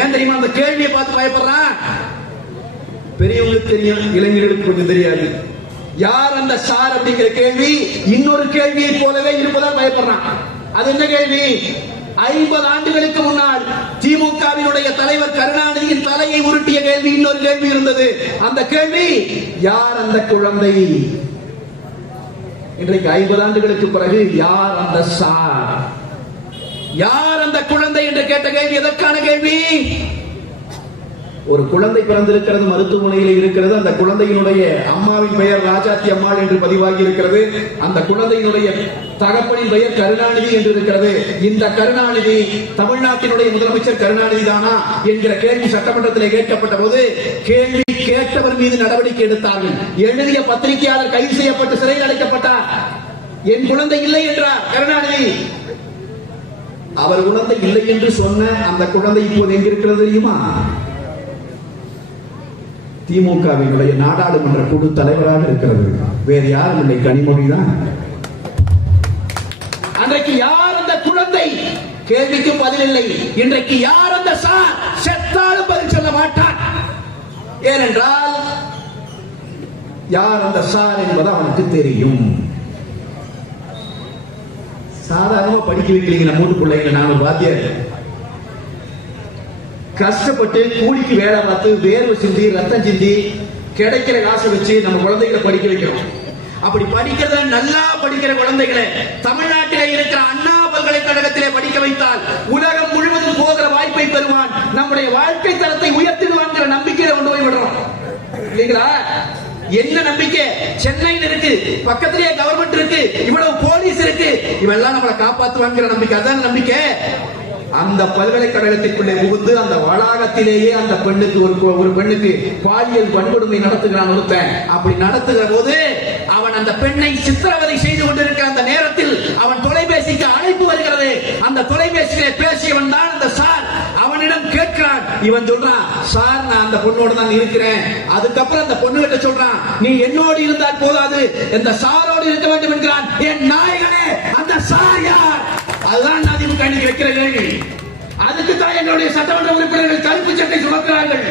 ஏன் தெரியுமா அந்த கேள்வியை பார்த்து பயப்படுறான்? பெரியவங்களுக்கு தெரியும், இளைஞர்களுக்கு கொஞ்சம் தெரியாது. யார் அந்த சார் அப்படிங்கிற கேள்வி இன்னொரு கேள்வியை போலவே இருப்பதால் பயப்படுறான். அது என்ன கேள்வி? 50 ஆண்டுகளுக்கு முன்னால் திமுகவினுடைய தலைவர் கருணாநிதியின் தலையை உருட்டிய கேள்வி இன்னொரு கேள்வி இருந்தது. அந்த கேள்வி, யார் அந்த குழந்தை? இன்றைக்கு 50 ஆண்டுகளுக்கு பிறகு யார் அந்த சார், யார் அந்த குழந்தை என்று கேட்ட கேள்வி எதற்கான கேள்வி? ஒரு குழந்தை பிறந்திருக்கிறது, மருத்துவமனையில் இருக்கிறது. அந்த குழந்தையினுடைய அம்மாவின் பெயர் ராஜாத்தி அம்மாள் என்று பதிவாகி இருக்கிறது. அந்த குழந்தையினுடைய தகப்பனின் பெயர் கருணாநிதி என்று இருக்கிறது. இந்த கருணாநிதி தமிழ்நாட்டினுடைய முதலமைச்சர் கருணாநிதி தானா என்கிற கேள்வி சட்டமன்றத்தில் கேட்கப்பட்ட போது கேள்வி கேட்டவர் மீது நடவடிக்கை எடுத்தார்கள். எழுதிய பத்திரிகையாளர் கைது செய்யப்பட்டு சிறையில் அடைக்கப்பட்டார். என் குழந்ை இல்லை என்றார் கருணாநிதி. அவர் குழந்தை இல்லை என்று சொன்ன அந்த குழந்தை இப்போது எங்கிருக்கிறது தெரியுமா? திமுகவினுடைய நாடாளுமன்ற குழு தலைவராக இருக்கிறது. வேறு யாரும் இல்லை, கனிமொழிதான். அன்றைக்கு யார் அந்த குழந்தை கேள்விக்கு பதில் இல்லை. இன்றைக்கு யார் அந்த சார்? செத்தாலும் பதில் சொல்ல மாட்டான். ஏனென்றால் யார் அந்த சார் என்பது அவனுக்கு தெரியும். சாதாரணமா படிக்க வைக்கிறீங்க நம்ம வீட்டு பிள்ளைங்க. நான் ஒரு வாத்தியார், கஷ்டப்பட்டு கூலிக்கு வேலை பார்த்து வேர்வை சிந்தி ரத்தம் சிந்தி கிடைக்கிற காசை வச்சு நம்ம குழந்தைகளை படிக்க வைக்கிறோம். அப்படி படிக்கிறத நல்லா படிக்கிற குழந்தைகளை தமிழ்நாட்டிலே இருக்கிற அண்ணா பல்கலைக்கழகத்திலே படிக்க வைத்தால் உலகம் முழுவதும் போகிற வாய்ப்பை பெறுவான். நம்முடைய வாழ்க்கை தரத்தை உயர்த்திடுவாங்கிற நம்பிக்கையில கொண்டு போய் விடுறோம் இல்லைங்களா? என்ன நம்பிக்கை? சென்னையில் இருக்கு, பக்கத்திலேயே கவர்மெண்ட் இருக்கு, இவ்வளவு போலீஸ் இருக்கு, இவெல்லாம் நம்மளை காப்பாற்றுவாங்கிற நம்பிக்கை. அதான் நம்பிக்கை. அந்த பல்கலைக்கழகத்திற்குள்ளே புகுந்து அந்த வளாகத்திலேயே அந்த பெண்ணுக்கு ஒரு பெண்ணுக்கு பாலியல் வன்கொடுமை நடத்துகிறான் ஒருத்தன். அப்படி நடத்துகிற போது அவன் அந்த பெண்ணை சித்திரவதை செய்து கொண்டிருக்கிற அந்த நேரத்தில் அவன் தொலைபேசிக்கு அழைப்பு வருகிறது. அந்த தொலைபேசியிலே பேசியவன் தான் அந்த சார். அவனிடம் கேட்கிறான். இவன் சொல்றான், சார் நான் அந்த பொண்ணோட தான் இருக்கிறேன். அதுக்கப்புறம் அந்த பொண்ணு கிட்ட சொல்றான், நீ என்னோடு இருந்தால் போதாது, இந்த சாரோடு இருக்க வேண்டும் என்கிறான். என் நாயகனே, அந்த சார் யார்? அதுதான் அதிமுக வைக்கிற கேள்வி. அதுக்கு தான் எங்களுடைய சட்டமன்ற உறுப்பினர்கள் கருப்பு சட்டை சுமக்கிறார்கள்.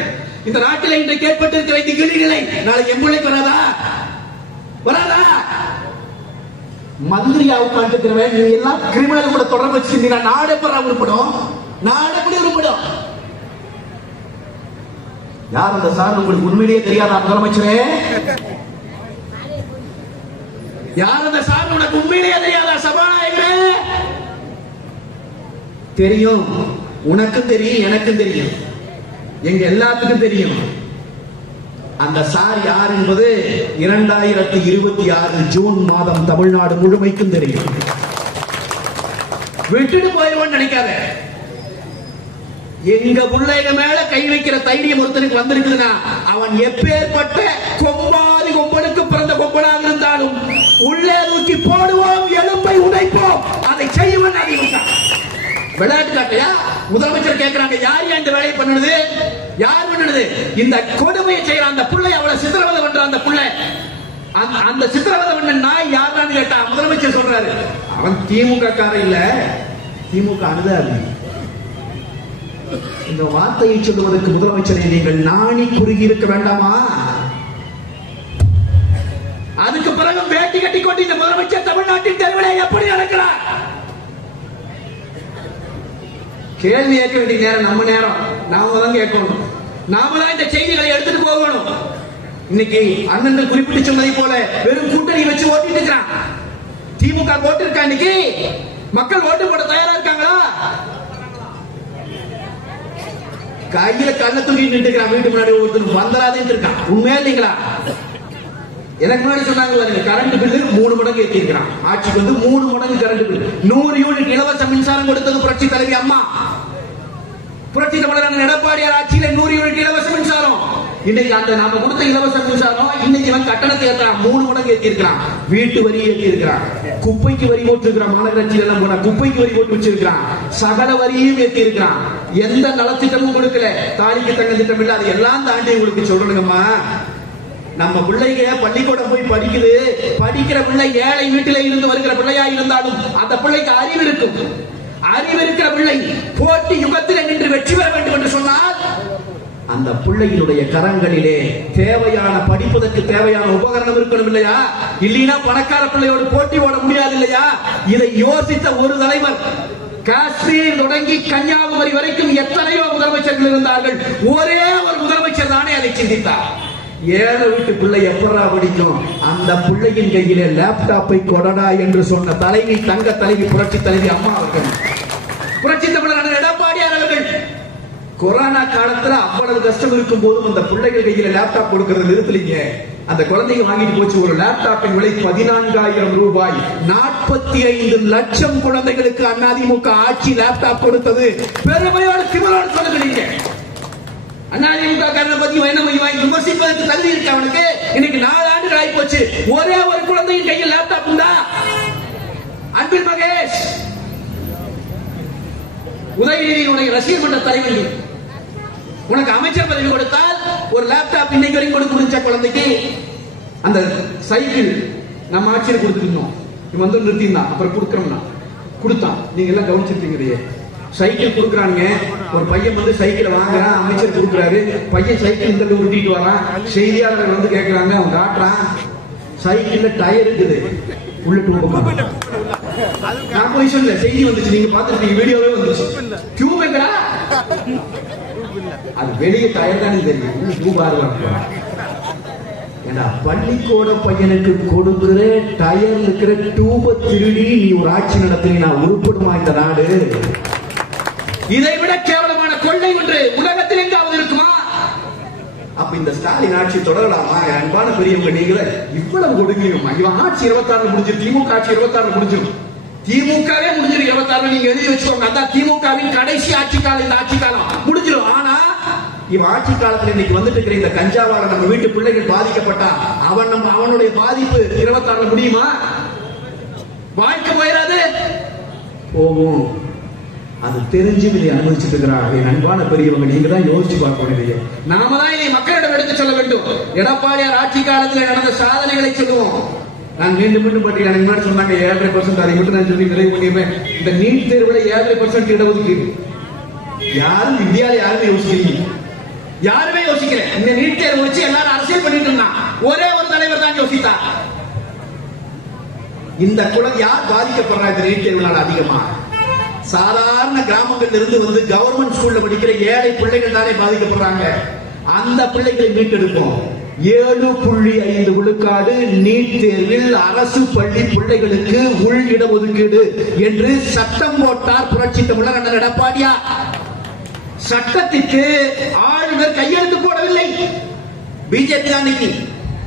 இந்த நாட்டில் இன்றைக்கு ஏற்பட்டிருக்கிற இந்த இழிநிலை நாளைக்கு எம்பிளைக்கு வராதா? வராதா? மந்திரியா உட்காந்துக்கிறவன் நீ எல்லாம் கிரிமினல் கூட தொடர்பு வச்சிருந்தீங்க, நாடு எப்படா உருப்படும்? நாடு எப்படி உருப்படும்? யார் அந்த சார்? உங்களுக்கு உண்மையிலேயே தெரியாதா முதலமைச்சரே? யார் அந்த சார்? உனக்கு உண்மையிலேயே தெரியாதா சபாநாயகரே? தெரியும். உனக்கும் தெரியும், எனக்கும் தெரியும், எங்க எல்லாத்துக்கும் தெரியும். அந்த சார் யார் என்பது 2026 ஜூன் மாதம் தமிழ்நாடு முழுமைக்கும் தெரியும். விட்டுட்டு போயிடுவோம் நினைக்காத. எங்க பிள்ளைங்க மேல கை வைக்கிற தைரியம் ஒருத்தனுக்கு வந்திருக்குதுன்னா அவன் எப்பேற்பட்ட கொம்பாதி கொம்பனுக்கு பிறந்த கொம்பனாக இருந்தாலும் உள்ளே தூக்கி போடுவோம், எலும்பை உடைப்போம். அதை செய்வன் அதிமுக. விளையாட்டு காட்டையா? முதலமைச்சர் கேட்கிறாங்க, யார் இந்த வேலையை பண்ணுது? யார் பண்ணுது? இந்த கொடுமையை செய்யற அந்த புள்ளை, அவளை சித்திரவதை பண்ற அந்த புள்ளை, அந்த சித்திரவதை பண்ண நாய் யாருன்னு கேட்டா முதலமைச்சர் சொல்றாரு, அவன் திமுக காரன் இல்ல, திமுக அனுதாபி. இந்த வார்த்தையை சொல்லுவதற்கு முதலமைச்சரை நீங்கள் நாணி குறுகி இருக்க வேண்டாமா? அதுக்கு பிறகு வேட்டி கட்டி கொண்டு இந்த முதலமைச்சர் தமிழ்நாட்டின் தெருவிலே எப்படி நடக்கிறார்? கேள்வி கேட்க வேண்டிய நேரம் நம்ம நேரம். நாம தான் கேட்கணும். நாம தான் இந்த செய்திகளை எடுத்துட்டு போகணும். இன்னைக்கு அண்ணன் குறிப்பிட்டு சொன்னதை போல வெறும் கூட்டணி வச்சு ஓட்டிட்டு இருக்கிறான். திமுக ஓட்டு இருக்கா? இன்னைக்கு மக்கள் ஓட்டு போட தயாரா இருக்காங்களா? கையில கண்ண தூக்கி நின்றுக்கிறான். வீட்டு முன்னாடி ஒருத்தர் வந்தராதே இருக்கான். உண்மையா இல்லைங்களா? எனக்கு முன்னாடி சொன்னாங்க, கரண்ட் பில்லு 3 மடங்கு ஏற்றி இருக்கிறான். ஆட்சிக்கு வந்து 3 மடங்கு கரண்ட் பில்லு. 100 யூனிட் இலவச மின்சாரம் கொடுத்தது புரட்சி தலைவி அம்மா. புரட்சி தமிழர் எடப்பாடியார் ஆட்சியில 100 யூனிட் இலவச மின்சாரம். இன்னைக்கு அந்த நாம கொடுத்த இலவச மின்சாரம் இன்னைக்கு வந்து கட்டணத்தை ஏற்றான். 3 மடங்கு ஏற்றி இருக்கிறான். வீட்டு வரி ஏற்றி இருக்கிறான். குப்பைக்கு வரி போட்டு இருக்கிறான். மாநகராட்சியில எல்லாம் போனா குப்பைக்கு வரி போட்டு வச்சிருக்கிறான். சகல வரியும் ஏற்றி இருக்கிறான். எந்த நலத்திட்டமும் கொடுக்கல. தாலிக்கு தங்க திட்டம் இல்ல. அது எல்லாம் தாண்டி உங்களுக்கு சொல்றேங்கம்மா, நம்ம பிள்ளைங்க பள்ளிக்கூடம் போய் படிக்குது. படிக்கிற பிள்ளை ஏழை வீட்டில இருந்து வருகிற பிள்ளையா இருந்தாலும் அந்த பிள்ளைக்கு அறிவு இருக்கும். அறிவு இருக்கிற பிள்ளை போட்டி யுகத்தில் நின்று வெற்றி பெற வேண்டும் என்று சொன்னால் அந்த பிள்ளையினுடைய கரங்களிலே தேவையான படிப்பதற்கு தேவையான உபகரணம் இருக்கணும் இல்லையா? இல்லைன்னா பணக்கார பிள்ளையோடு போட்டி போட முடியாது இல்லையா? இதை யோசித்த ஒரு தலைவர், காஷ்மீர் தொடங்கி கன்னியாகுமரி வரைக்கும் எத்தனையோ முதலமைச்சர்கள் இருந்தார்கள். ஒரே ஒரு முதலமைச்சர் தானே அதை சிந்தித்தார். ஏழை வீட்டு பிள்ளை எப்படா படிக்கும்? அந்த பிள்ளையின் கையிலே லேப்டாப்பை கொடடா என்று சொன்ன தலைவி, தங்க தலைவி, புரட்சி தலைவி அம்மா அவர்கள், புரட்சி தமிழர் எடப்பாடியார் அவர்கள். கொரோனா காலத்துல அவ்வளவு கஷ்டம் இருக்கும் போதும் அந்த பிள்ளைகள் கையில லேப்டாப் கொடுக்கறது நிறுத்தலீங்க. அந்த குழந்தைங்க வாங்கிட்டு போச்சு. ஒரு லேப்டாப்பின் விலை 14,000 ரூபாய். 45 லட்சம் குழந்தைகளுக்கு அதிமுக ஆட்சி லேப்டாப் கொடுத்தது. பெருமையோடு திமிரோடு சொல்லுங்க. அதிமுக காரனை பத்தி விமர்சிப்பதற்கு தகுதி இருக்கு அவனுக்கு. இன்னைக்கு 4 ஆண்டுகள் ஆகி போச்சு. ஒரே ஒரு குழந்தையின் கையில் லேப்டாப் உண்டா? அன்பில் மகேஷ் உதயநிதியினுடைய ரசிகர் மன்ற தலைவர், உனக்கு அமைச்சர் பதவி கொடுத்தால் ஒரு லேப்டாப் இன்னைக்கு வரைக்கும் கொடுக்க முடிஞ்ச குழந்தைக்கு அந்த சைக்கிள் நம்ம ஆட்சியில் கொடுத்துருந்தோம். வந்து நிறுத்திருந்தான். அப்புறம் கொடுக்கறோம்னா கொடுத்தான். நீங்க எல்லாம் கவனிச்சிருக்கீங்க. சைக்கிள் கொடுக்குறாங்க. ஒரு பையன் வந்து சைக்கிள் வாங்குறான். அமைச்சர் கொடுக்குறாரு. பையன் சைக்கிள் இந்த உருட்டிட்டு வரான். செய்தியாளர்கள் வந்து கேட்கிறாங்க. அவன் காட்டுறான். சைக்கிள்ல டயர் இருக்குது, உள்ள டியூப். நான் போய் சொல்ல, செய்தி வந்துச்சு, நீங்க பாத்துருக்கீங்க, வீடியோவே வந்துச்சு. டியூப் எங்கடா? அது வெளியே டயர் தானே தெரியும், உள்ள டியூப் ஆறுவாங்க. ஏன்னா பள்ளிக்கூட பையனுக்கு கொடுக்கிற டயர் இருக்கிற டியூப திருடி நீ ஒரு ஆட்சி நடத்தினா உருப்படுமா இந்த நாடு? இதை விட கேவலமான கொள்ளை ஒன்று உலகத்தில் எங்காவது இருக்குமா? அப்ப இந்த ஸ்டாலின் ஆட்சி தொடரலாமா? அன்பான பெரியவங்க, நீங்களே இவ்வளவு கொடுக்கணுமா? இவன் ஆட்சி 26 முடிஞ்சிடும், திமுக ஆட்சி 26 முடிஞ்சிடும். திமுகவே முடிஞ்சிடும் 26. நீங்க எழுதி வச்சுக்கோங்க, அதான் திமுகவின் கடைசி ஆட்சி காலம். இந்த ஆட்சி காலம் முடிஞ்சிடும். ஆனா இவன் ஆட்சி காலத்துல இன்னைக்கு வந்துட்டு இருக்கிற இந்த கஞ்சாவால நம்ம வீட்டு பிள்ளைகள் பாதிக்கப்பட்டா அவனுடைய பாதிப்பு 26 முடியுமா? வாழ்க்கை போயிடாது, போகும். அது தெரிஞ்சு இதை அனுபவிச்சுட்டு இருக்கிறாங்க. அன்பான பெரியவங்க, நீங்க தான் யோசிச்சு பார்க்கணும். நாம தான் இதை மக்களிடம் எடுத்து சொல்ல வேண்டும். எடப்பாடியார் ஆட்சி காலத்தில் நடந்த சாதனைகளை சொல்லுவோம். நான் மீண்டும் மீண்டும் பற்றி எனக்கு முன்னாடி சொன்னாங்க 7.5%. அதை மட்டும் நான் சொல்லி நிறைவு பண்ணிடுவேன். இந்த நீட் தேர்வுல 7% இடஒதுக்கீடு யாரும் இந்தியாவில் யாருமே யோசிக்கிறீங்க? யாருமே யோசிக்கல. இந்த நீட் தேர்வு வச்சு எல்லாரும் அரசியல் பண்ணிட்டு இருந்தான். ஒரே ஒரு தலைவர் தான் யோசித்தார். இந்த குழந்தை யார் பாதிக்கப்படுறா இந்த நீட் தேர்வுனால அதிகமா? சாதாரண கிராமங்கள்ல இருந்து வந்து கவர்மெண்ட் ஸ்கூல்ல படிக்கிற ஏழை பிள்ளைகள் தானே பாதிக்கப்படுறாங்க. அந்த பிள்ளைகளை மீட்டெடுப்போம். 7.5 விழுக்காடு நீட் தேர்வில் அரசு பள்ளி பிள்ளைகளுக்கு உள் இடஒதுக்கீடு என்று சட்டம் போட்டார் புரட்சி தமிழர் அண்ணன் எடப்பாடியார். சட்டத்திற்கு ஆளுநர் கையெழுத்து போடவில்லை. பிஜேபி அன்னைக்கு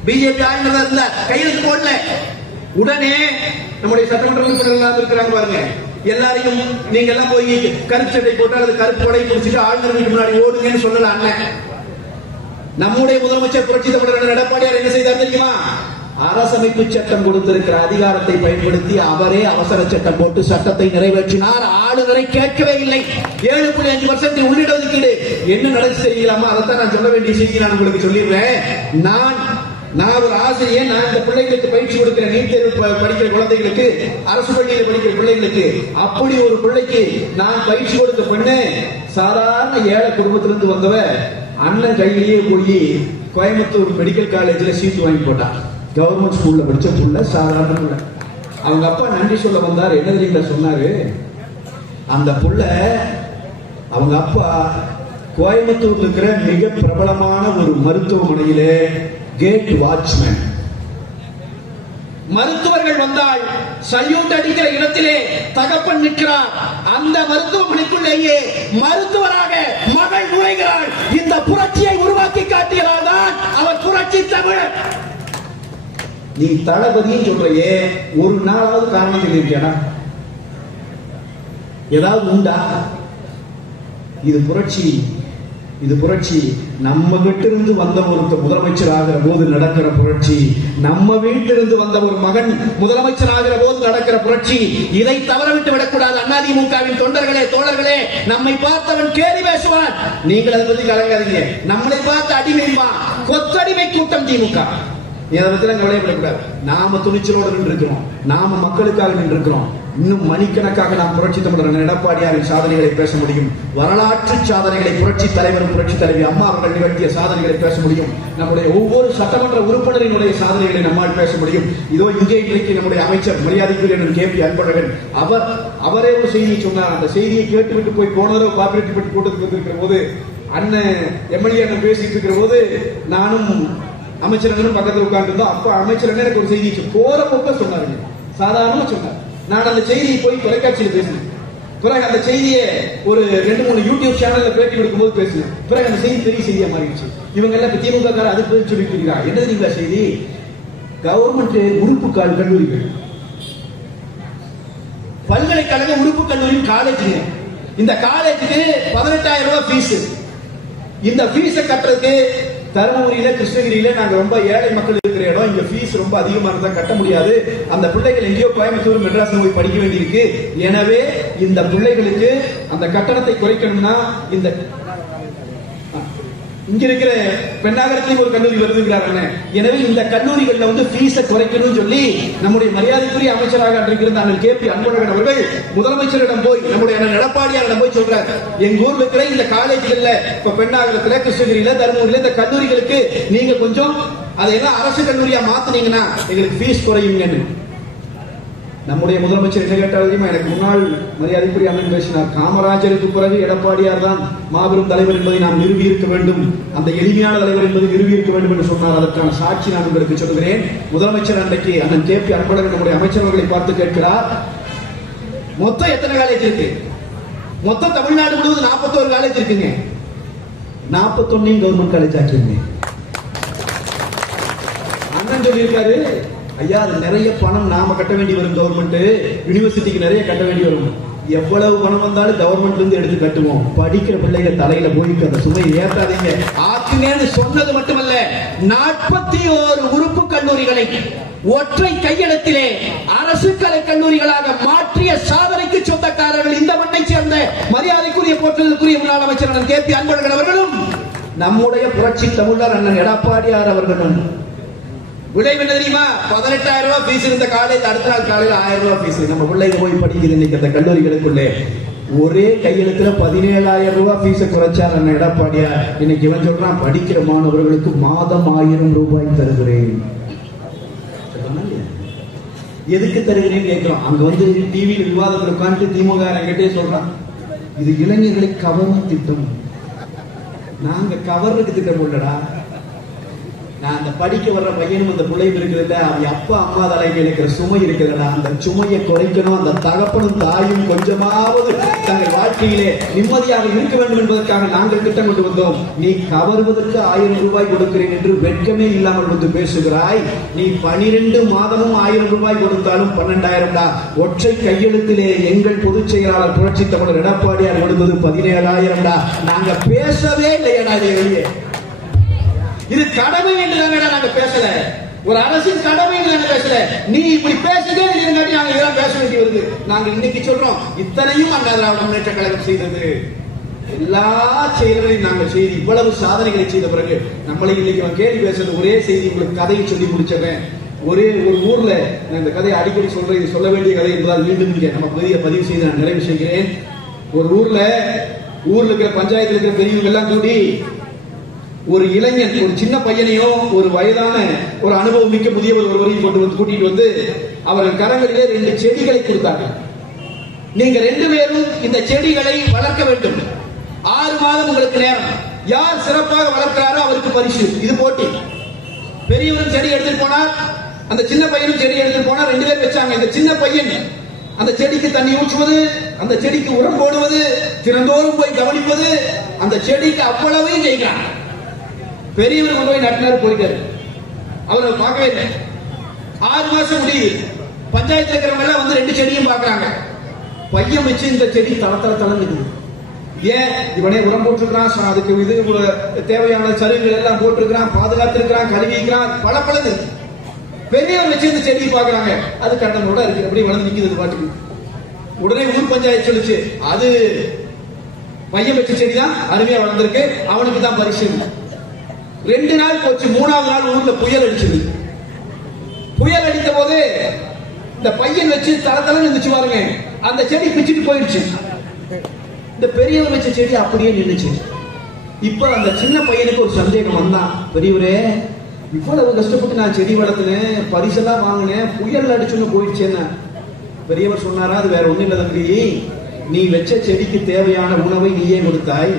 பிஜேபி ஆளுநர் இருந்தார், கையெழுத்து போடல. உடனே நம்முடைய சட்டமன்ற உறுப்பினர்கள் இருக்கிறாங்க பாருங்க, எல்லாரையும் நீங்க எல்லாம் போய் கருப்பு சட்டை போட்டு அல்லது கருப்பு கொடை பிடிச்சிட்டு ஆளுநர் வீட்டு முன்னாடி ஓடுங்கன்னு சொல்லல அண்ணன். நம்முடைய முதலமைச்சர் புரட்சி தமிழர் எடப்பாடியார் என்ன செய்தார் தெரியுமா? அரசமைப்பு சட்டம் கொடுத்திருக்கிற அதிகாரத்தை பயன்படுத்தி அவரே அவசர சட்டம் போட்டு சட்டத்தை நிறைவேற்றினார். ஆளுநரை கேட்கவே இல்லை. 7.5% உள்ளிடஒதுக்கீடு என்ன நடந்து தெரியுமா? அதைத்தான் நான் சொல்ல வேண்டிய செய்தி நான் உங்களுக்கு சொல்லிடுறேன். நான் ஒரு ஆசிரியர், நான் இந்த பிள்ளைகளுக்கு பயிற்சி கொடுக்கிற நீட் தேர்வு படிக்கிற குழந்தைகளுக்கு, அரசு பள்ளியில் படிக்கிற பிள்ளைகளுக்கு, அப்படி ஒரு பிள்ளைக்கு நான் பயிற்சி கொடுத்த பெண்ணு சாதாரண ஏழை குடும்பத்திலிருந்து வந்தவ அண்ணன் கையிலேயே போய் கோயம்புத்தூர் மெடிக்கல் காலேஜ்ல சீட் வாங்கி போட்டான். கவர்மெண்ட் ஸ்கூல்ல படிச்ச புள்ள, சாதாரண புள்ள. அவங்க அப்பா நன்றி சொல்ல வந்தார். என்ன தெரியுங்களா சொன்னாரு? அந்த புள்ள அவங்க அப்பா கோயம்புத்தூர்ல இருக்கிற மிக பிரபலமான ஒரு மருத்துவமனையிலே கேட் வாட்ச்மேன். மருத்துவர்கள் வந்தால் சல்யூட் அடிக்கிற இடத்திலே தகப்பன் நிற்கிறார். அந்த மருத்துவமனைக்குள்ளேயே மருத்துவராக மகள் நுழைகிறாள். இந்த புரட்சியை உருவாக்கி காட்டியதால் தான் அவர் புரட்சி தமிழர். நீ தளபதியும் சொல்றையே, ஒரு நாளாவது காரணம் சொல்லியிருக்கியா? ஏதாவது உண்டா? இது புரட்சி, இது புரட்சி. நம்ம வீட்டிலிருந்து வந்த ஒருத்தர் முதலமைச்சர் ஆகிற போது நடக்கிற புரட்சி, நம்ம வீட்டிலிருந்து வந்த ஒரு மகன் முதலமைச்சர் ஆகிற போது நடக்கிற புரட்சி. இதை தவறவிட்டு விடக்கூடாது. அதிமுகவின் தொண்டர்களே, தோழர்களே, நம்மை பார்த்தவன் கேலி பேசுவான். நீங்கள் அதை பத்தி கலங்காதீங்க. நம்மளை பார்த்து அடிமைமா கொத்தடிமை கூட்டம் திமுக. இதை பத்தி கவலைப்படக்கூடாது. நாம துணிச்சலோடு நின்று இருக்கிறோம். நாம மக்களுக்காக நின்று இருக்கிறோம். இன்னும் மணிக்கணக்காக நாம் புரட்சி தமிழர் எடப்பாடியாரின் சாதனைகளை பேச முடியும். வரலாற்று சாதனைகளை புரட்சி தலைவரும் புரட்சி தலைவி அம்மா அவர்கள் நிகழ்த்திய சாதனைகளை பேச முடியும். நம்முடைய ஒவ்வொரு சட்டமன்ற உறுப்பினரினுடைய சாதனைகளை நம்மால் பேச முடியும். இதோ இங்கே இன்றைக்கு நம்முடைய அமைச்சர் மரியாதைக்குரிய KP அன்பழகன் அவரே ஒரு செய்தியை சொன்னார். அந்த செய்தியை கேட்டுவிட்டு போய் போன தடவை காப்பிரைட் பற்றி கூட்டத்துக்கு வந்திருக்கிற போது அண்ணன் எம்எல்ஏ அண்ணன் பேசிட்டு இருக்கிற போது நானும் அமைச்சர் பக்கத்தில் உட்கார்ந்து இருந்தோம். அப்ப அமைச்சர் எனக்கு ஒரு செய்தி போற போக்க சொன்னாருங்க, சாதாரணமா சொன்னார். நான் அந்த செய்தியை போய் தொலைக்காட்சியில் பேசினேன். பிறகு அந்த செய்தியை ஒரு 2-3 யூடியூப் சேனல்ல பேட்டி கொடுக்கும்போது பேசினேன். பிறகு அந்த செய்தி பெரிய செய்தியா மாறிடுச்சு. இவங்க எல்லாம் திமுக கார அதுக்கு பேர் சொல்லிட்டு இருக்கிறாங்க. என்ன தெரியுங்களா செய்தி? கவர்மெண்ட் உறுப்பு கல்லூரிகள், பல்கலைக்கழக உறுப்பு கல்லூரி காலேஜ், இந்த காலேஜுக்கு 18,000 ரூபாய் ஃபீஸ். இந்த ஃபீஸை கட்டுறதுக்கு தருமபுரியில, கிருஷ்ணகிரியில நாங்க ரொம்ப ஏழை மக்கள் இருக்கிற இடம், இங்க ஃபீஸ் ரொம்ப அதிகமா இருந்தா கட்ட முடியாது. அந்த பிள்ளைகள் எங்கேயோ கோயம்புத்தூர், மெட்ராஸ் போய் படிக்க வேண்டியிருக்கு. எனவே இந்த பிள்ளைகளுக்கு அந்த கட்டணத்தை குறைக்கணும்னா இந்த இங்க இருக்கிற பெண்ணாகரத்திலும் ஒரு கல்லூரி வருதுங்கிறாங்க. எனவே இந்த கல்லூரிகள்ல வந்து ஃபீஸை குறைக்கணும்னு சொல்லி நம்முடைய மரியாதைக்குரிய அமைச்சராக இருந்த KP அன்பழகன் அவர்கள் முதலமைச்சரிடம் போய், நம்முடைய எடப்பாடியாரிடம் போய் சொல்றாரு, எங்க ஊர்ல இருக்கிற இந்த காலேஜ்கள்ல, இப்ப பெண்ணாகரத்துல, கிருஷ்ணகிரியில, தருமபுரியில இந்த கல்லூரிகளுக்கு நீங்க கொஞ்சம் அதையெல்லாம் அரசு கல்லூரியா மாத்தினீங்கன்னா எங்களுக்கு ஃபீஸ் குறையுங்க. நம்முடைய முதலமைச்சர் என்ன கேட்டால் தெரியுமா? எனக்கு முன்னாள் மரியாதைக்குரிய அண்ணன் பேசினார், காமராஜருக்கு பிறகு எடப்பாடியார் தான் மாபெரும் தலைவர் என்பதை நாம் நிறுவி இருக்க வேண்டும், அந்த எளிமையான தலைவர் என்பதை நிறுவி இருக்க வேண்டும் என்று சொன்னார். அதற்கான சாட்சி நான் உங்களுக்கு சொல்கிறேன். முதலமைச்சர் அன்றைக்கு அண்ணன் கே.பி. அன்பழகன் நம்முடைய அமைச்சர்களை பார்த்து கேட்கிறார், மொத்தம் எத்தனை காலேஜ் இருக்கு? மொத்தம் தமிழ்நாடு முழுவதும் 41 காலேஜ் இருக்குங்க. 41 கவர்மெண்ட் காலேஜ் ஆக்கிங்க. அண்ணன் சொல்லியிருக்காரு, ஐயா அது நிறைய பணம் நாம கட்ட வேண்டி வரும், கவர்மெண்ட் யூனிவர்சிட்டிக்கு நிறைய கட்ட வேண்டி வரும். எவ்வளவு பணம் வந்தாலும் கவர்மெண்ட்ல இருந்து எடுத்து கட்டுவோம், படிக்கிற பிள்ளைங்க தலையில போயிட்டு அந்த சுமை ஏற்றாதீங்க ஆக்குங்கன்னு சொன்னது மட்டுமல்ல, 41 உறுப்பு கல்லூரிகளை ஒற்றை கையெழுத்திலே அரசு கலை கல்லூரிகளாக மாற்றிய சாதனைக்கு சொந்தக்காரர்கள் இந்த மண்ணை சேர்ந்த மரியாதைக்குரிய போற்றலுக்குரிய முன்னாள் அமைச்சர் அண்ணன் கே.பி. அன்பழகன் அவர்களும் நம்முடைய புரட்சி தமிழர் அண்ணன் எடப்பாடியார் அவர்களும். விளைவு என்ன தெரியுமா? 18,000 ரூபாய் பீஸ் இருந்த காலேஜ் அடுத்த நாள் காலையில் 1000 ரூபாய் பீஸ். நம்ம பிள்ளைங்க போய் படிக்குது இன்னைக்கு அந்த கல்லூரிகளுக்குள்ளே. ஒரே கையெழுத்துல 17,000 ரூபாய் பீஸை குறைச்சார் அண்ணன் எடப்பாடியார். இன்னைக்கு இவன் சொல்றான், படிக்கிற மாணவர்களுக்கு மாதம் 1000 ரூபாய் தருகிறேன். எதுக்கு தருகிறேன்னு கேட்கிறோம். அங்க வந்து டிவியில விவாதத்தில் உட்காந்து திமுக என்கிட்டே சொல்றான், இது இளைஞர்களை கவரும் திட்டம். நாங்க கவர்றதுக்கு திட்டம் இல்லடா, நான் அந்த படிக்க வர்ற பையனும் அந்த பிள்ளையும் இருக்குதுல்ல, அது அப்பா அம்மா தலைமையில் இருக்கிற சுமை இருக்குதுடா, அந்த சுமையை குறைக்கணும். அந்த தகப்பனும் தாயும் கொஞ்சமாவது தங்கள் வாழ்க்கையிலே நிம்மதியாக இருக்க வேண்டும் என்பதற்காக நாங்கள் திட்டம் கொண்டு வந்தோம். நீ கவர்வதற்கு 1000 ரூபாய் கொடுக்கிறேன் என்று வெட்கமே இல்லாமல் வந்து பேசுகிறாய். நீ 12 மாதமும் 1000 ரூபாய் கொடுத்தாலும் 12,000 தான். ஒற்றை கையெழுத்திலே எங்கள் பொதுச் செயலாளர் புரட்சி தமிழர் எடப்பாடியார் கொடுத்தது 17,000 தான். நாங்க பேசவே இல்லையடா வெளியே. இது கடமை என்று நாங்க பேசல, ஒரு அரசின் கடமை என்று நாங்க பேசல. நீ இப்படி பேசுதே நாங்க இதெல்லாம் பேச வேண்டி வருது. நாங்க இன்னைக்கு சொல்றோம், இத்தனையும் அண்ணா திராவிட முன்னேற்ற கழகம் செய்தது. எல்லா செயல்களையும் நாங்கள் செய்து இவ்வளவு சாதனைகளை செய்த பிறகு நம்மளை இன்னைக்கு கேள்வி பேசுறது ஒரே செய்தி. உங்களுக்கு கதையை சொல்லி முடிச்சவன் ஒரு ஊர்ல, நான் இந்த கதையை அடிக்கடி சொல்றேன், இது சொல்ல வேண்டிய கதை என்பதால் மீண்டும் இங்கே நம்ம பதிவு செய்து நான் நிறைவு செய்கிறேன். ஒரு ஊர்ல இருக்கிற பஞ்சாயத்தில் இருக்கிற பெரியவங்க எல்லாம் கூடி ஒரு இளைஞன், ஒரு சின்ன பையனையும் ஒரு வயதான ஒரு அனுபவம் மிக்க முதியவர் ஒருவரையும் கூட்டிட்டு வந்து அவர்கள் கரங்களிலே 2 செடிகளை கொடுத்தார்கள். நீங்க 2 பேரும் இந்த செடிகளை வளர்க்க வேண்டும். 6 மாதம் உங்களுக்கு நேரம். யார் சிறப்பாக வளர்க்கிறாரோ அவருக்கு பரிசு. இது போட்டி. பெரியவரும் செடி எடுத்துட்டு போனார், அந்த சின்ன பையனும் செடி எடுத்துட்டு போனார். 2 பேர் வச்சாங்க. இந்த சின்ன பையன் அந்த செடிக்கு தண்ணி ஊற்றுவது, அந்த செடிக்கு உரம் போடுவது, தினந்தோறும் போய் கவனிப்பது, அந்த செடிக்கு அவ்வளவையும் செய்கிறான். பெரியவர் கொண்டு போய் நட்டினார், போயிட்டாரு. அவரை பார்க்கவே இல்லை. 6 மாசம் முடியுது. பஞ்சாயத்துல இருக்கிறவங்க எல்லாம் வந்து 2 செடியும் பாக்குறாங்க. பையன் வச்சு இந்த செடி தளங்குது. ஏன்? இவனே உரம் போட்டிருக்கிறான், அதுக்கு இது தேவையான சருகுகள் எல்லாம் போட்டிருக்கிறான், பாதுகாத்திருக்கிறான், கழுவிக்கிறான், பழது. பெரியவர் வச்சு இந்த செடியை பாக்குறாங்க, அது கண்டனோட இருக்கு, அப்படி வளர்ந்து நிக்குது பாட்டுக்கு. உடனே ஊர் பஞ்சாயத்து சொல்லிச்சு, அது பையன் வச்ச செடிதான் அருமையா வளர்ந்திருக்கு, அவனுக்கு தான் பரிசு. 2 நாள் போச்சு. 3ஆவது நாள் ஊர்ல புயல் அடிச்சது. புயல் அடித்த போது இந்த பையன் வச்சு தளத்தளன்னு இருந்துச்சு பாருங்க, அந்த செடி பிச்சுட்டு போயிடுச்சு. இந்த பெரியவர் வச்ச செடி அப்படியே நின்றுச்சு. இப்ப அந்த சின்ன பையனுக்கு ஒரு சந்தேகம் வந்தான், பெரியவரே இவ்வளவு கஷ்டப்பட்டு நான் செடி வளர்த்தினேன், பரிசெல்லாம் வாங்கினேன், புயல் அடிச்சுன்னு போயிடுச்சேன்னு. பெரியவர் சொன்னாரா, அது வேற ஒண்ணு இல்லை தம்பி, நீ வச்ச செடிக்கு தேவையான உணவை நீயே கொடுத்தாய்,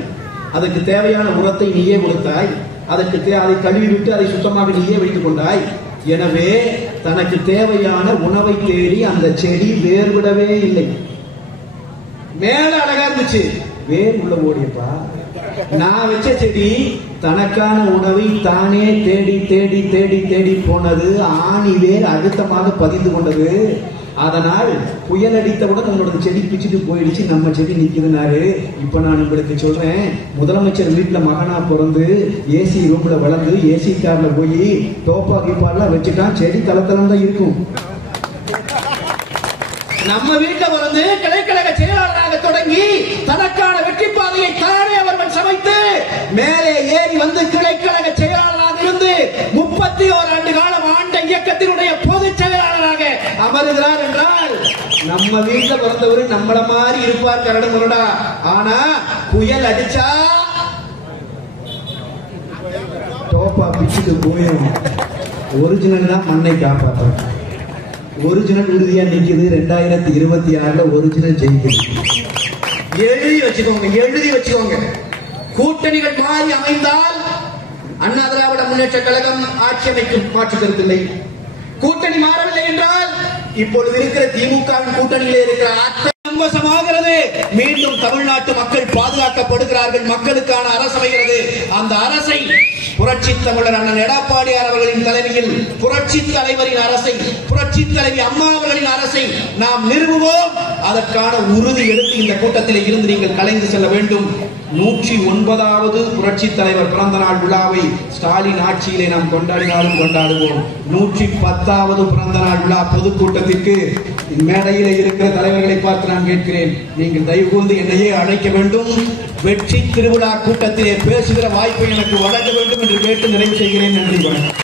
அதுக்கு தேவையான உரத்தை நீயே கொடுத்தாய், அதற்கு அதை கழுவி விட்டு அதை சுத்தமாக நீயே வைத்துக் கொண்டாய். எனவே தனக்கு தேவையான உணவை தேடி அந்த செடி வேர் விடவே இல்லை. மேல அழகா இருந்துச்சு, வேர் உள்ள ஓடியப்பா. நான் வச்ச செடி தனக்கான உணவை தானே தேடி தேடி தேடி தேடி போனது, ஆணி வேர் அழுத்தமாக பதிந்து கொண்டது. அதனால் புயல் அடித்தவுடன் உங்களோட செடி பிச்சுட்டு போயிடுச்சு, நம்ம செடி நிக்குதுனாரு. இப்ப நான் உங்களுக்கு சொல்றேன், முதலமைச்சர் வீட்டுல மகனா பிறந்து ஏசி ரூம்ல வளர்ந்து ஏசி கார்ல போய் டோப்பா கீப்பாலாம் வச்சுட்டான், செடி தளத்தளம் தான் இருக்கும். நம்ம வீட்டுல வந்து கிளைக்கழக செயலாளராக தொடங்கி தனக்கான வெற்றி பாதையை தானே அவர்கள் சமைத்து மேலே ஏறி வந்து கிளைக்கழக செயலாளராக இருந்து 31 ஆண்டு காலம் ஆண்ட இயக்கத்தினுடைய பொதுச் செயலாளராக அமருகிறார் என்றால் நம்ம வீட்டுல பிறந்தவரு நம்மள மாதிரி இருப்பார், கரடு முரடா. ஆனா புயல் அடிச்சா டோப்பா பிச்சுட்டு போயிடும். ஒரிஜினல் தான் மண்ணை காப்பாற்றும். ஒரிஜினல் உறுதியா நிக்குது. 2026 ஒரிஜினல் ஜெயிக்குது. எழுதி வச்சுக்கோங்க. கூட்டணிகள் மாறி அமைந்தால் அண்ணா திராவிட முன்னேற்ற கழகம் ஆட்சி அமைக்கும், மாற்று கருத்தில்லை. கூட்டணி மாறவில்லை என்றால் இப்பொழுது இருக்கிற திமுகவின் கூட்டணியிலே இருக்கிற அம்பசமாகிறது. மீண்டும் தமிழ்நாட்டு மக்கள் பாதுகாக்கப்படுகிறார்கள். மக்களுக்கான அரசு அமைகிறது. அந்த அரசை புரட்சி தமிழர் அண்ணன் எடப்பாடியார் அவர்களின் தலைமையில் புரட்சி தலைவரின் அரசை, புரட்சி தலைவி அம்மா அவர்களின் அரசை நாம் நிறுவுவோம். அதற்கான உறுதி எடுத்து இந்த கூட்டத்தில் இருந்து நீங்கள் கலைந்து செல்ல வேண்டும். 109வது புரட்சி தலைவர் பிறந்த நாள் விழாவை ஸ்டாலின் ஆட்சியிலே நாம் கொண்டாடினாலும் கொண்டாடுவோம். 110வது பிறந்த நாள் விழா பொதுக்கூட்டத்திற்கு மேடையிலே இருக்கிற தலைவர்களை பார்த்து நான் கேட்கிறேன், நீங்கள் தயவு கூர்ந்து என்னையே அழைக்க வேண்டும். வெற்றி திருவிழா கூட்டத்திலே பேசுகிற வாய்ப்பை எனக்கு வழங்க வேண்டும் என்று கேட்டு நிறைவு செய்கிறேன். நன்றி, வணக்கம்.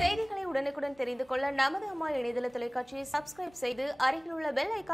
செய்திகளை உடனுக்குடன் தெரிந்து கொள்ள நமது அம்மா இணையதள தொலைக்காட்சியை சப்ஸ்கிரைப் செய்து அருகில் உள்ள பெல் ஐகான்